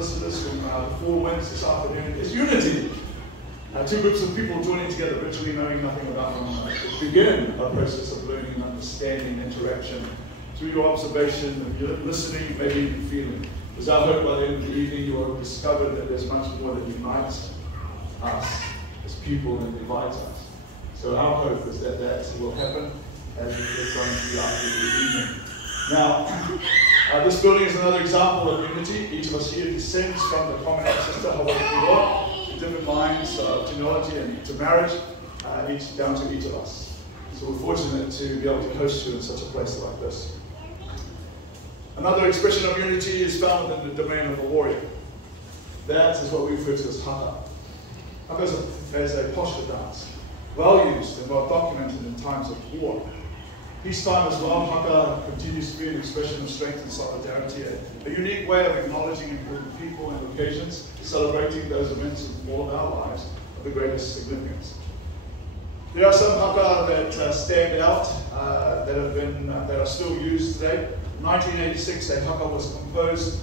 visitors from the Four Winds this afternoon, is unity. Two groups of people joining together, virtually knowing nothing about one another. Begin a process of learning, understanding, interaction through your observation, your listening, maybe even feeling. It's our hope by the end of the evening you will have discovered that there's much more that unites us as people than divides us. So our hope is that that will happen as we get going throughout the evening. Now, this building is another example of unity. Each of us here descends from the common ancestor, Hawaii, to different lines of genealogy and to marriage, each down to each of us. So we're fortunate to be able to host you in such a place like this. Another expression of unity is found within the domain of a warrior. That is what we refer to as haka. Haka is a posture dance, well used and well documented in times of war. Peacetime as well, haka continues to be an expression of strength and solidarity, a unique way of acknowledging important people and occasions, celebrating those events in all of our lives of the greatest significance. There are some haka that stand out, that are still used today. In 1986, a haka was composed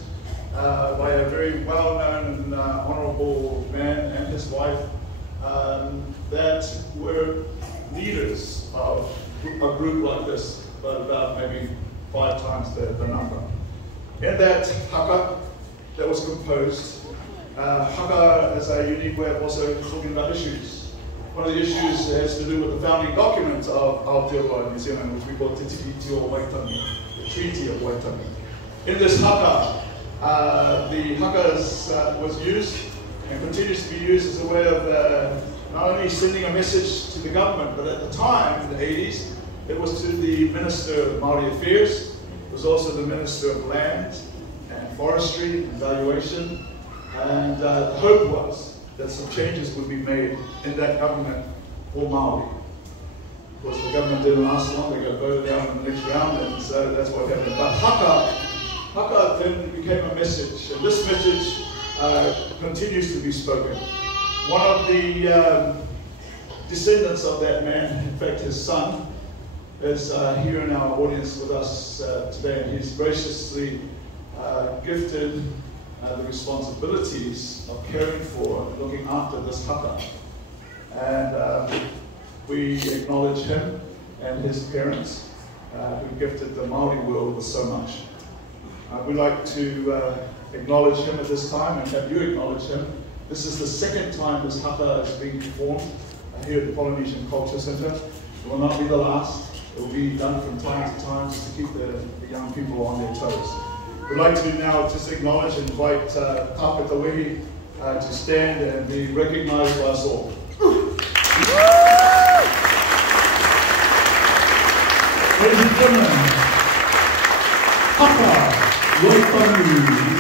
by a very well-known and honorable man and his wife that were leaders of a group like this, but about maybe 5 times the number. In that haka that was composed, haka is a unique way of also talking about issues. One of the issues has to do with the founding document of Aotearoa New Zealand, which we call Te Tiki Tio Waitangi, the Treaty of Waitangi. In this haka, the haka was used and continues to be used as a way of not only sending a message to the government, but at the time, in the 80s, it was to the Minister of Māori Affairs. It was also the Minister of Land and Forestry and Valuation. And the hope was that some changes would be made in that government for Māori. Of course, the government didn't last long. They got voted out in the next round, and so that's what happened. But haka then became a message, and this message continues to be spoken. One of the descendants of that man, in fact his son, is here in our audience with us today, and he's graciously gifted the responsibilities of caring for and looking after this haka. And we acknowledge him and his parents who gifted the Māori world with so much. We'd like to acknowledge him at this time and have you acknowledge him. This is the second time this haka is being performed here at the Polynesian Culture Centre. It will not be the last. It will be done from time to time just to keep the young people on their toes. We'd like to now just acknowledge and invite Tāpeta Wehi to stand and be recognised by us all. Ladies and gentlemen, haka Waitangi.